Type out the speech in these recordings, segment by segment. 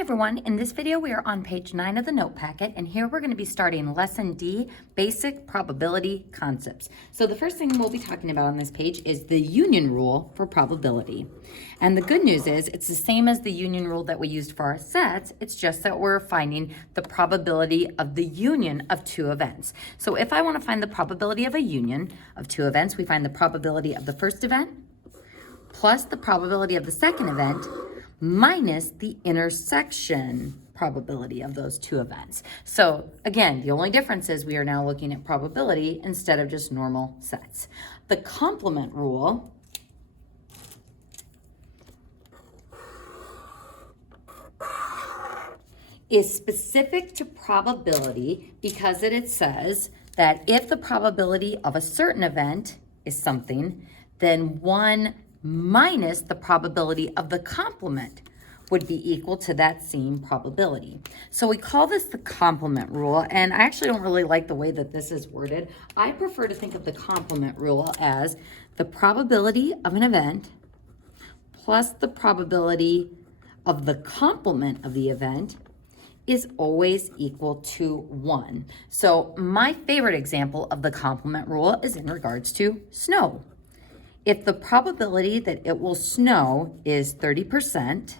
Hi everyone, in this video we are on page 9 of the note packet, and here we're going to be starting lesson D, basic probability concepts. So the first thing we'll be talking about on this page is the union rule for probability. And the good news is it's the same as the union rule that we used for our sets, it's just that we're finding the probability of the union of two events. So if I want to find the probability of a union of two events, we find the probability of the first event plus the probability of the second event minus the intersection probability of those two events. So again, the only difference is we are now looking at probability instead of just normal sets. The complement rule is specific to probability because it says that if the probability of a certain event is something, then 1 minus the probability of the complement would be equal to that same probability. So we call this the complement rule, and I actually don't really like the way that this is worded. I prefer to think of the complement rule as the probability of an event plus the probability of the complement of the event is always equal to 1. So my favorite example of the complement rule is in regards to snow. If the probability that it will snow is 30%,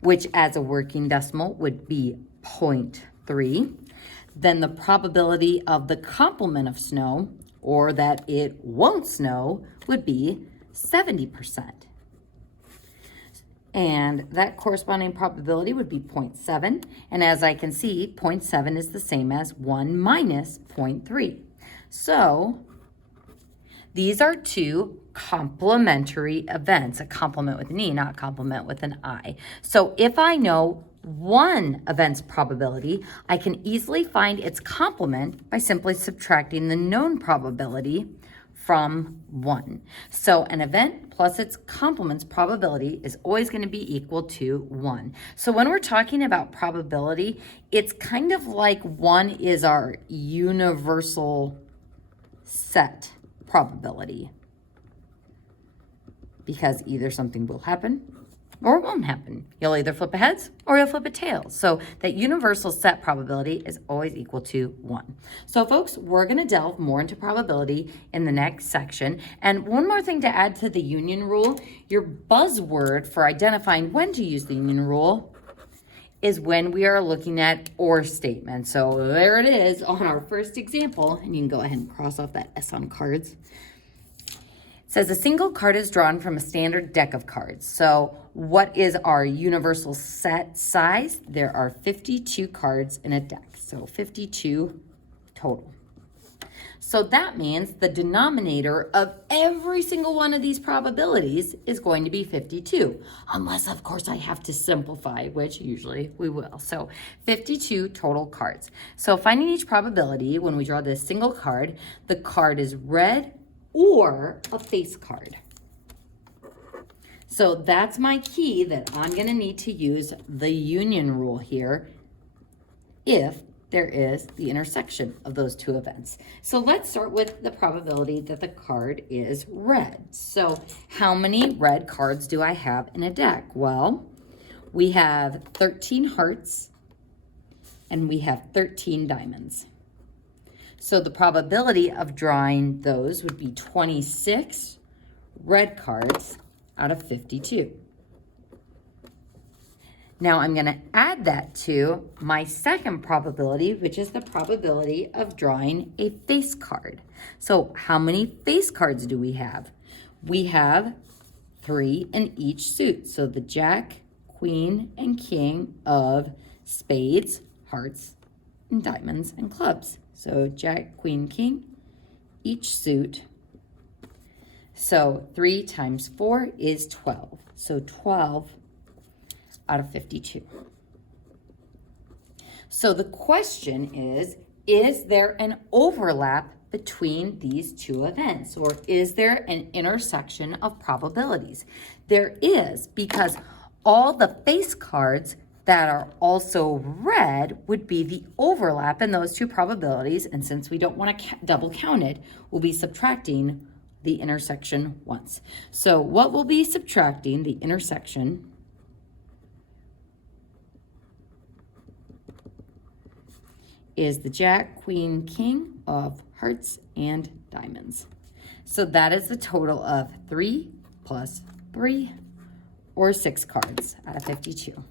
which as a working decimal would be 0.3, then the probability of the complement of snow, or that it won't snow, would be 70%. And that corresponding probability would be 0.7. And as I can see, 0.7 is the same as 1 minus 0.3. So these are two complementary events, a complement with an E, not complement with an I. So if I know one event's probability, I can easily find its complement by simply subtracting the known probability from 1. So an event plus its complement's probability is always going to be equal to 1. So when we're talking about probability, it's kind of like 1 is our universal set probability, because either something will happen or it won't happen. You'll either flip a heads or you'll flip a tails. So that universal set probability is always equal to 1. So folks, we're going to delve more into probability in the next section. And one more thing to add to the union rule, your buzzword for identifying when to use the union rule is when we are looking at or statements. So there it is on our first example, and you can go ahead and cross off that S on cards. It says a single card is drawn from a standard deck of cards. So what is our universal set size? There are 52 cards in a deck, so 52 total. So that means the denominator of every single one of these probabilities is going to be 52, unless of course I have to simplify, which usually we will. So 52 total cards. So finding each probability, when we draw this single card, the card is red or a face card. So that's my key that I'm going to need to use the union rule here if there is the intersection of those two events. So let's start with the probability that the card is red. So how many red cards do I have in a deck? Well, we have 13 hearts and we have 13 diamonds. So the probability of drawing those would be 26 red cards out of 52. Now I'm going to add that to my second probability, which is the probability of drawing a face card. So how many face cards do we have? We have 3 in each suit. So the Jack, Queen, and King of spades, hearts, and diamonds, and clubs. So Jack, Queen, King, each suit. So 3 times 4 is 12. So 12 out of 52. So the question is there an overlap between these two events, or is there an intersection of probabilities? There is, because all the face cards that are also red would be the overlap in those two probabilities, and since we don't want to double count it, we'll be subtracting the intersection once. So what we'll be subtracting, the intersection is the Jack, Queen, King of hearts and diamonds. So that is the total of 3 plus 3, or 6 cards out of 52.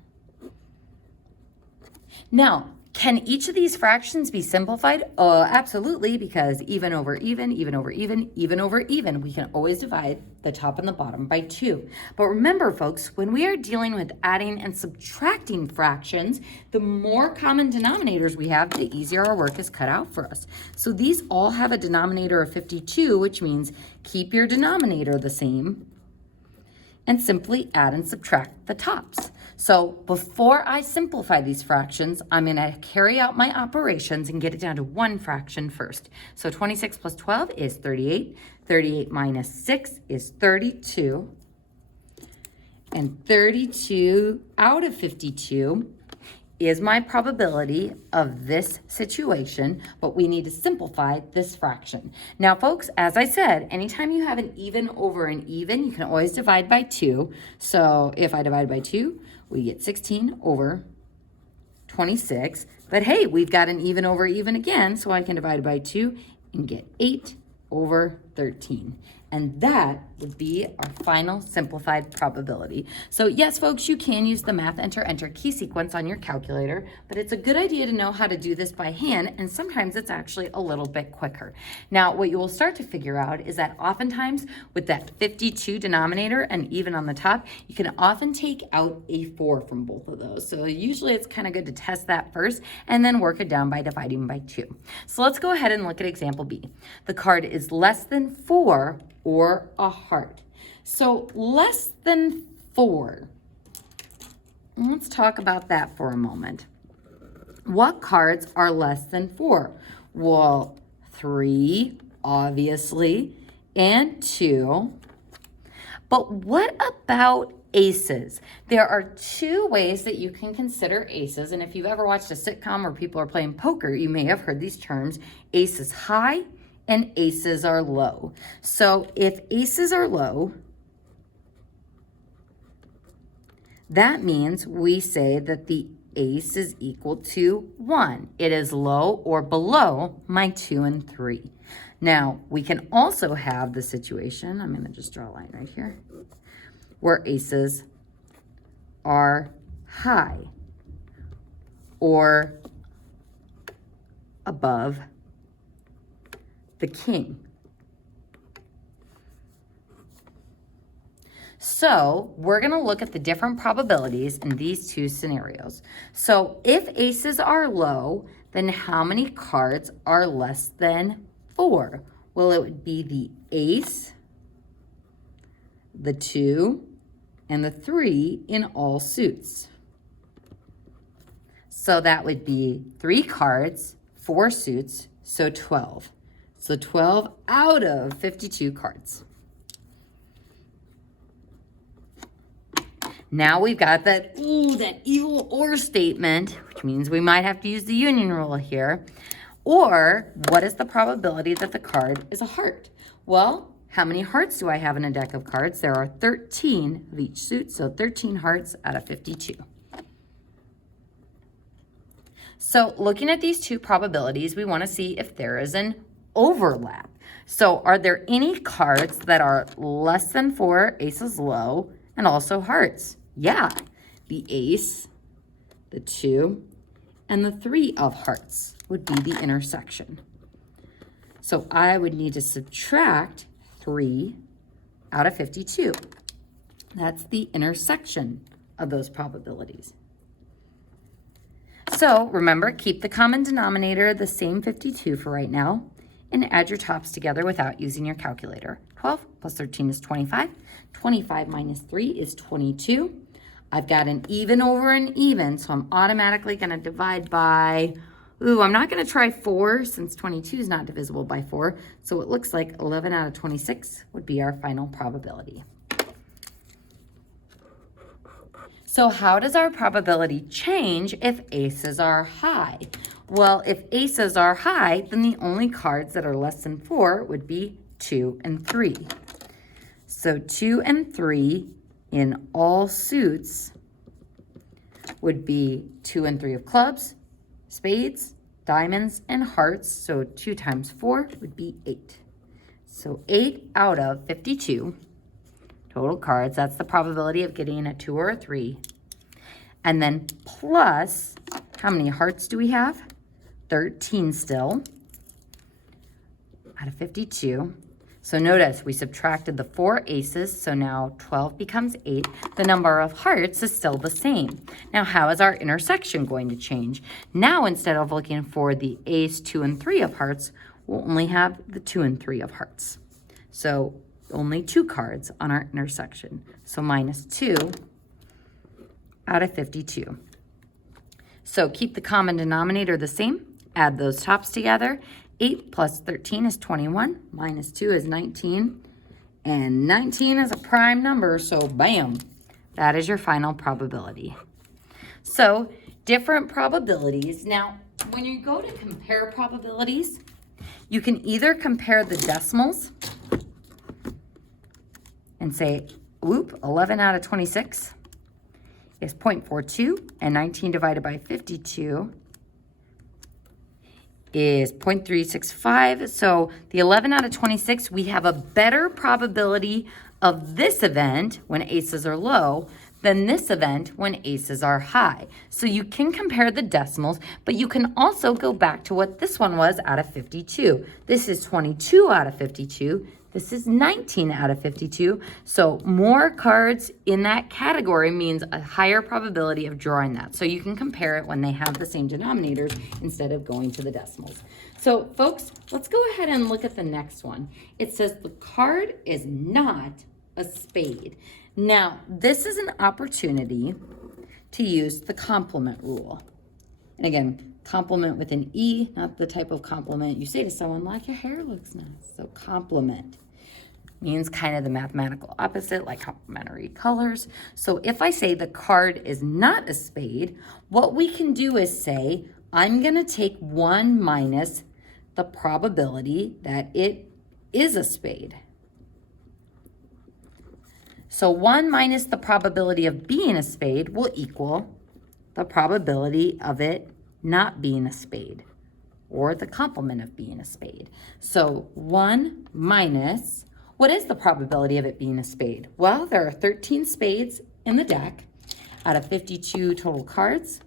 Now, can each of these fractions be simplified? Absolutely, because even over even, even over even, even over even, we can always divide the top and the bottom by 2. But remember, folks, when we are dealing with adding and subtracting fractions, the more common denominators we have, the easier our work is cut out for us. So these all have a denominator of 52, which means keep your denominator the same and simply add and subtract the tops. So before I simplify these fractions, I'm gonna carry out my operations and get it down to one fraction first. So 26 plus 12 is 38. 38 minus 6 is 32. And 32 out of 52 is my probability of this situation, but we need to simplify this fraction. Now, folks, as I said, anytime you have an even over an even, you can always divide by 2. So if I divide by 2, we get 16 over 26. But hey, we've got an even over even again, so I can divide by 2 and get 8 over 13. And that would be our final simplified probability. So yes, folks, you can use the math enter key sequence on your calculator, but it's a good idea to know how to do this by hand, and sometimes it's actually a little bit quicker. Now, what you will start to figure out is that oftentimes with that 52 denominator and even on the top, you can often take out a 4 from both of those. So usually it's kind of good to test that first and then work it down by dividing by 2. So let's go ahead and look at example B. The card is less than 4 or a heart. So less than 4. Let's talk about that for a moment. What cards are less than 4? Well, 3, obviously, and 2. But what about aces? There are 2 ways that you can consider aces, and if you've ever watched a sitcom where people are playing poker, you may have heard these terms. Ace is high and aces are low. So if aces are low, that means we say that the ace is equal to 1. It is low or below my 2 and 3. Now, we can also have the situation, I'm gonna just draw a line right here, where aces are high or above the king. So we're going to look at the different probabilities in these 2 scenarios. So if aces are low, then how many cards are less than 4? Well, it would be the ace, the 2, and the 3 in all suits. So that would be 3 cards, 4 suits, so 12. So 12 out of 52 cards. Now we've got that either or statement, which means we might have to use the union rule here. Or what is the probability that the card is a heart? Well, how many hearts do I have in a deck of cards? There are 13 of each suit, so 13 hearts out of 52. So looking at these 2 probabilities, we want to see if there is an overlap. So are there any cards that are less than 4, aces low, and also hearts? Yeah, the ace, the 2, and the 3 of hearts would be the intersection. So I would need to subtract 3 out of 52. That's the intersection of those probabilities. So remember, keep the common denominator the same 52 for right now, and add your tops together without using your calculator. 12 plus 13 is 25. 25 minus 3 is 22. I've got an even over an even, so I'm automatically going to divide by, I'm not going to try 4 since 22 is not divisible by 4. So it looks like 11 out of 26 would be our final probability. So how does our probability change if aces are high? Well, if aces are high, then the only cards that are less than 4 would be 2 and 3. So 2 and 3 in all suits would be 2 and 3 of clubs, spades, diamonds and hearts, so 2 times 4 would be 8. So 8 out of 52 total cards. That's the probability of getting a 2 or a 3. And then plus, how many hearts do we have? 13 still out of 52. So notice we subtracted the 4 aces, so now 12 becomes 8. The number of hearts is still the same. Now, how is our intersection going to change? Now, instead of looking for the ace, 2, and 3 of hearts, we'll only have the 2 and 3 of hearts. So only 2 cards on our intersection. So minus 2 out of 52. So keep the common denominator the same. Add those tops together. 8 plus 13 is 21, minus 2 is 19, and 19 is a prime number, so bam, that is your final probability. So different probabilities. Now, when you go to compare probabilities, you can either compare the decimals and say, whoop, 11 out of 26 is 0.42, and 19 divided by 52 is 0.365. So the 11 out of 26, we have a better probability of this event when aces are low than this event when aces are high. So you can compare the decimals, but you can also go back to what this one was out of 52. This is 22 out of 52. This is 19 out of 52. So more cards in that category means a higher probability of drawing that. So you can compare it when they have the same denominators instead of going to the decimals. So folks, let's go ahead and look at the next one. It says the card is not a spade. Now, this is an opportunity to use the complement rule. And again, compliment with an E, not the type of compliment you say to someone like your hair looks nice. So compliment means kind of the mathematical opposite, like complementary colors. So if I say the card is not a spade, what we can do is say, I'm gonna take 1 minus the probability that it is a spade. So 1 minus the probability of being a spade will equal the probability of it not being a spade, or the complement of being a spade. So 1 minus, what is the probability of it being a spade? Well, there are 13 spades in the deck out of 52 total cards.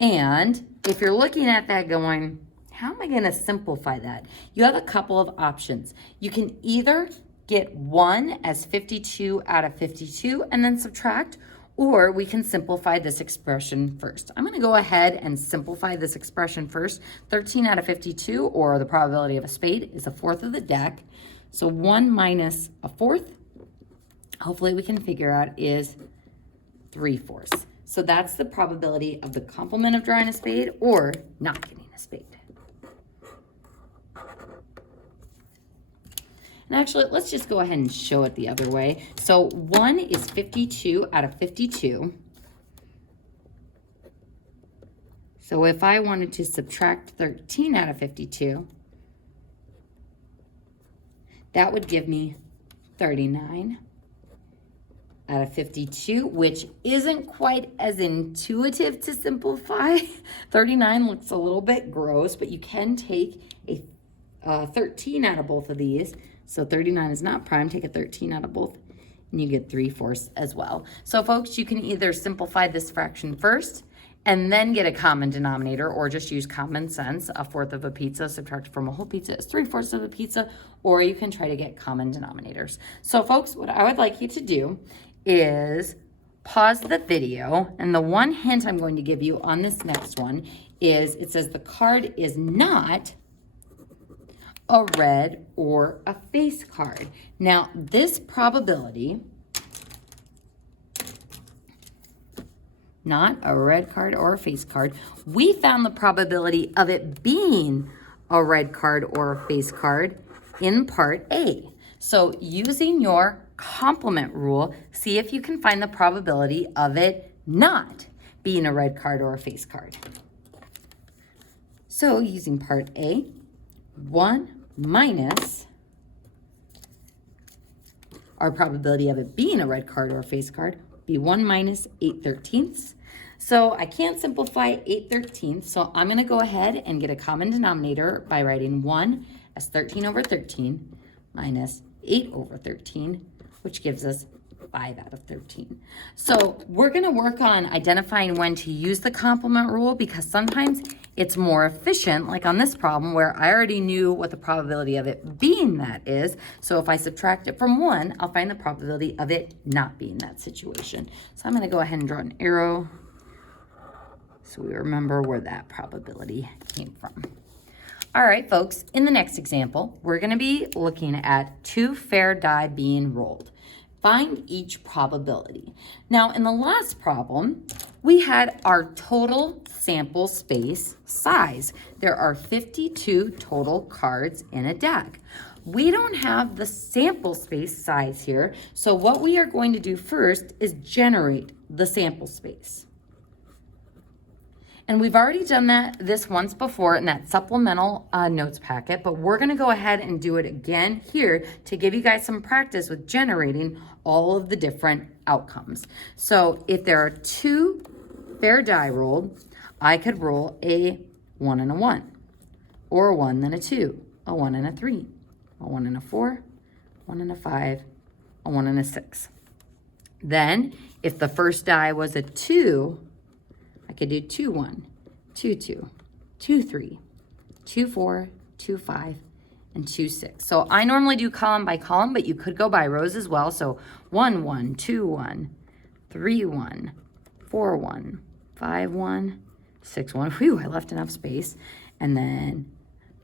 And if you're looking at that going, how am I going to simplify that? You have a couple of options. You can either get 1 as 52 out of 52 and then subtract, or we can simplify this expression first. I'm going to go ahead and simplify this expression first. 13 out of 52, or the probability of a spade, is a fourth of the deck. So 1 minus a fourth, hopefully we can figure out, is 3/4. So that's the probability of the complement of drawing a spade or not getting a spade. And actually, let's just go ahead and show it the other way. So 1 is 52 out of 52. So if I wanted to subtract 13 out of 52, that would give me 39 out of 52, which isn't quite as intuitive to simplify. 39 looks a little bit gross, but you can take a 13 out of both of these. So 39 is not prime. Take a 13 out of both, and you get 3/4 as well. So folks, you can either simplify this fraction first and then get a common denominator, or just use common sense. A fourth of a pizza subtracted from a whole pizza is 3/4 of a pizza, or you can try to get common denominators. So folks, what I would like you to do is pause the video, and the one hint I'm going to give you on this next one is it says the card is not a red or a face card. Now, this probability, not a red card or a face card, we found the probability of it being a red card or a face card in part A. So using your complement rule, see if you can find the probability of it not being a red card or a face card. So using part A, 1 minus our probability of it being a red card or a face card be 1 minus 8/13. So I can't simplify 8/13, so I'm going to go ahead and get a common denominator by writing 1 as 13 over 13 minus 8 over 13, which gives us 5 out of 13. So we're going to work on identifying when to use the complement rule, because sometimes it's more efficient, like on this problem where I already knew what the probability of it being that is. So if I subtract it from 1, I'll find the probability of it not being that situation. So I'm going to go ahead and draw an arrow so we remember where that probability came from. All right, folks, in the next example, we're going to be looking at 2 fair die being rolled. Find each probability. Now, in the last problem, we had our total sample space size. There are 52 total cards in a deck. We don't have the sample space size here, so what we are going to do first is generate the sample space. And we've already done this once before in that supplemental notes packet, but we're gonna go ahead and do it again here to give you guys some practice with generating all of the different outcomes. So if there are 2 fair die rolled, I could roll a 1 and a 1, or a 1 then a 2, a 1 and a 3, a 1 and a 4, 1 and a 5, a 1 and a 6. Then if the first die was a 2, I could do 2, 1, 2, 2, 2, 3, 2, 4, 2, 5, and 2, 6. So I normally do column by column, but you could go by rows as well. So 1, 1, 2, 1, 3, 1, 4, 1, 5, 1, 6, 1. Whew, I left enough space. And then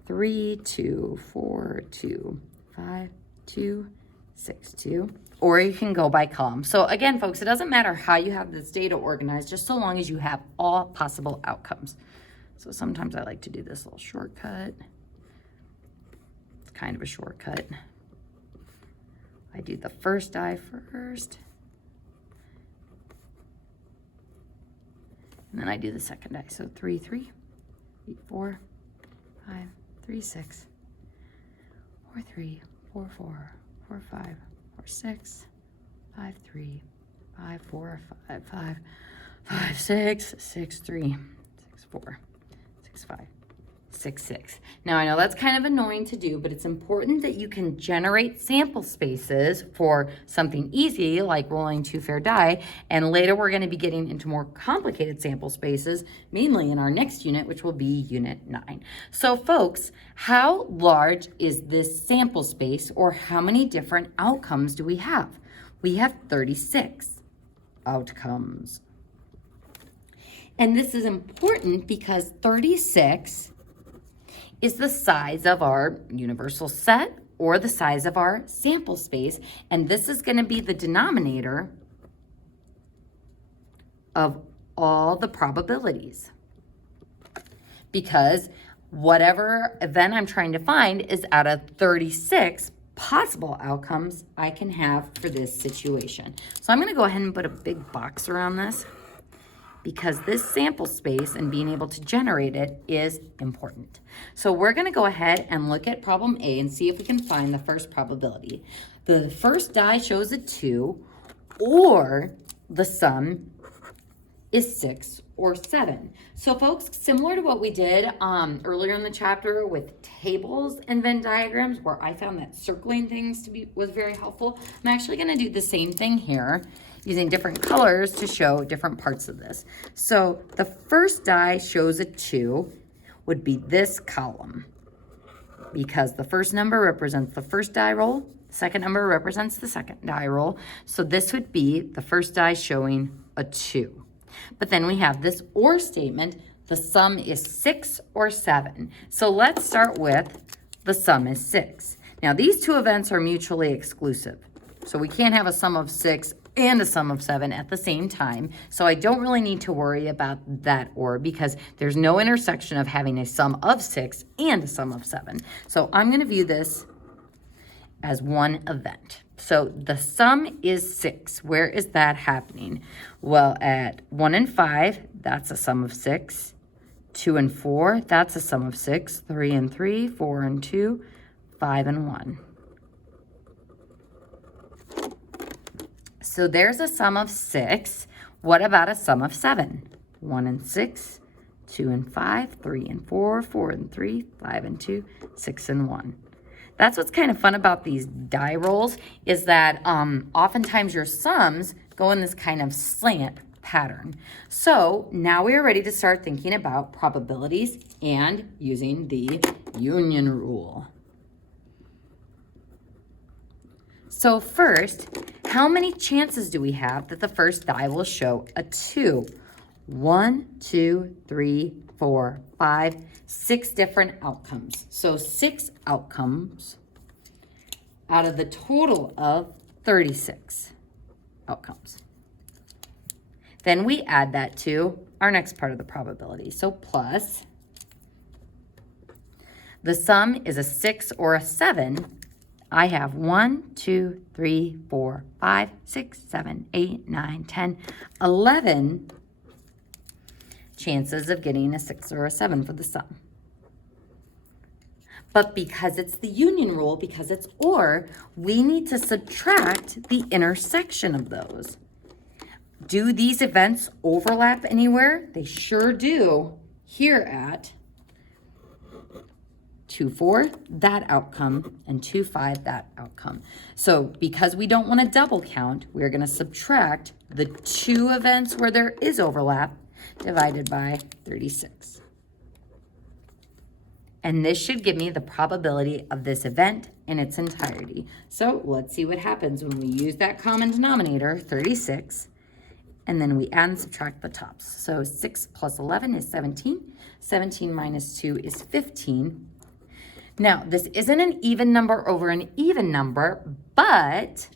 3, 2, 4, 2, 5, 2, 6, 2. Or you can go by column. So again, folks, it doesn't matter how you have this data organized, just so long as you have all possible outcomes. So sometimes I like to do this little shortcut. It's kind of a shortcut. I do the first die first. And then I do the second die. So 3, 3, 8, 4, 5, 3, 6, 4, 3, 4, 4, 4, 5, 4, 6, 5, 3, 5, 4, 5, 5, 5, 6, 6, 3, 6, 4, 6, 5, 6, 6. Now I know that's kind of annoying to do, but it's important that you can generate sample spaces for something easy like rolling 2 fair die, and later we're going to be getting into more complicated sample spaces, mainly in our next unit, which will be unit 9. So folks, how large is this sample space, or how many different outcomes do we have? We have 36 outcomes. And this is important because 36 is the size of our universal set, or the size of our sample space, and this is going to be the denominator of all the probabilities, because whatever event I'm trying to find is out of 36 possible outcomes I can have for this situation. So I'm going to go ahead and put a big box around this, because this sample space and being able to generate it is important. So we're going to go ahead and look at problem A and see if we can find the first probability. The first die shows a 2, or the sum is 6 or 7. So folks, similar to what we did earlier in the chapter with tables and Venn diagrams, where I found that circling things was very helpful, I'm actually going to do the same thing here, using different colors to show different parts of this. So the first die shows a 2 would be this column, because the first number represents the first die roll, second number represents the second die roll. So this would be the first die showing a 2. But then we have this or statement, the sum is 6 or 7. So let's start with the sum is 6. Now these two events are mutually exclusive. So we can't have a sum of 6 and a sum of 7 at the same time. So I don't really need to worry about that or, because there's no intersection of having a sum of 6 and a sum of 7. So I'm going to view this as one event. So the sum is 6. Where is that happening? Well, at 1 and 5, that's a sum of 6. 2 and 4, that's a sum of 6. 3 and 3, 4 and 2, 5 and 1. So there's a sum of 6. What about a sum of 7? 1 and 6, 2 and 5, 3 and 4, 4 and 3, 5 and 2, 6 and 1. That's what's kind of fun about these die rolls is that oftentimes your sums go in this kind of slant pattern. So now we are ready to start thinking about probabilities and using the union rule. So first, how many chances do we have that the first die will show a 2? 1, 2, 3, 4, 5, 6 different outcomes. So 6 outcomes out of the total of 36 outcomes. Then we add that to our next part of the probability. So plus, the sum is a 6 or a 7. I have 1, 2, 3, 4, 5, 6, 7, 8, 9, 10, 11 chances of getting a 6 or a 7 for the sum. But because it's the union rule, because it's or, we need to subtract the intersection of those. Do these events overlap anywhere? They sure do here at 2, 4, that outcome, and 2, 5, that outcome. So because we don't want to double count, we're going to subtract the 2 events where there is overlap divided by 36. And this should give me the probability of this event in its entirety. So let's see what happens when we use that common denominator, 36, and then we add and subtract the tops. So 6 plus 11 is 17. 17 minus 2 is 15. Now, this isn't an even number over an even number, but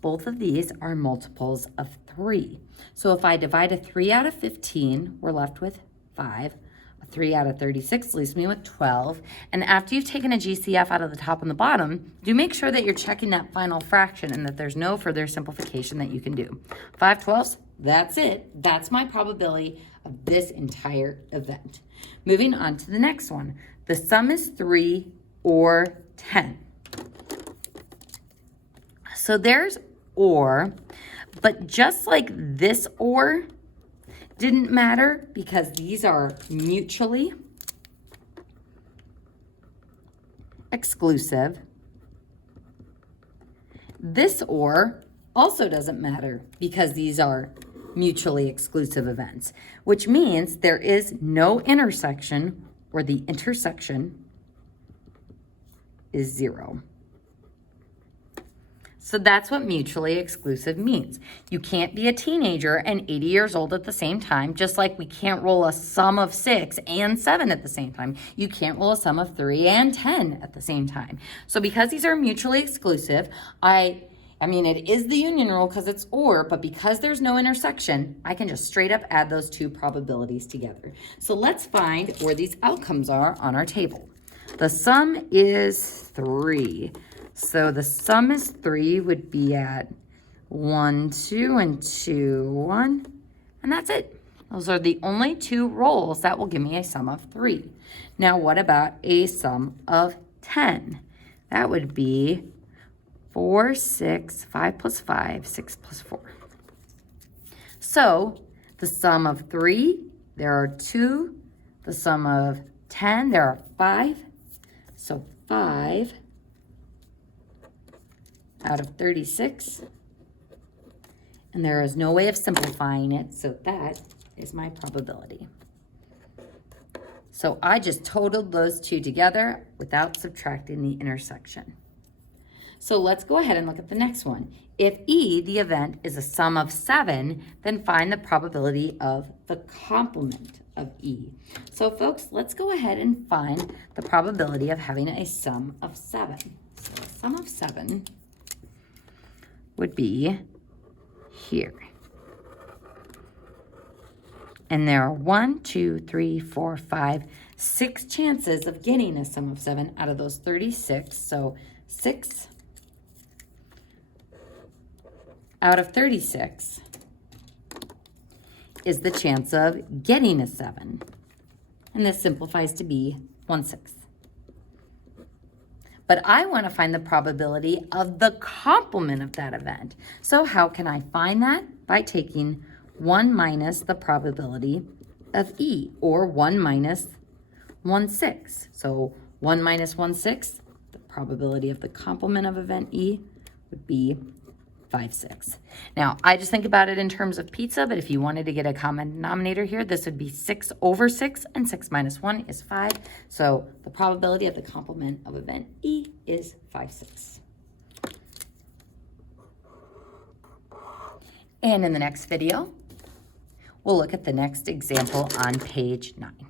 both of these are multiples of 3. So if I divide a 3 out of 15, we're left with 5. A 3 out of 36 leaves me with 12. And after you've taken a GCF out of the top and the bottom, do make sure that you're checking that final fraction and that there's no further simplification that you can do. 5/12, that's it. That's my probability of this entire event. Moving on to the next one. The sum is 3 or 10. So there's or, but just like this or didn't matter because these are mutually exclusive, this or also doesn't matter because these are mutually exclusive events, which means there is no intersection or the intersection is 0. So that's what mutually exclusive means. You can't be a teenager and 80 years old at the same time, just like we can't roll a sum of 6 and 7 at the same time. You can't roll a sum of 3 and 10 at the same time. So because these are mutually exclusive, I mean, it is the union rule because it's or, but because there's no intersection, I can just straight up add those two probabilities together. So let's find where these outcomes are on our table. The sum is 3. So the sum is 3 would be at 1, 2, and 2, 1, and that's it. Those are the only 2 rolls that will give me a sum of 3. Now, what about a sum of 10? That would be 4, 6, 5 plus 5, 6 plus 4. So the sum of 3, there are 2. The sum of 10, there are 5. So 5 out of 36. And there is no way of simplifying it, so that is my probability. So I just totaled those 2 together without subtracting the intersection. So let's go ahead and look at the next one. If E, the event, is a sum of 7, then find the probability of the complement of E. So folks, let's go ahead and find the probability of having a sum of 7. So a sum of 7 would be here. And there are 1, 2, 3, 4, 5, 6 chances of getting a sum of 7 out of those 36. So 6 out of 36 is the chance of getting a 7. And this simplifies to be 1/6. But I want to find the probability of the complement of that event. So how can I find that? By taking 1 minus the probability of E, or 1 minus 1/6. So 1 minus 1/6, the probability of the complement of event E would be 5/6. Now, I just think about it in terms of pizza, but if you wanted to get a common denominator here, this would be 6/6, and 6 minus 1 is 5. So the probability of the complement of event E is 5/6. And in the next video, we'll look at the next example on page 9.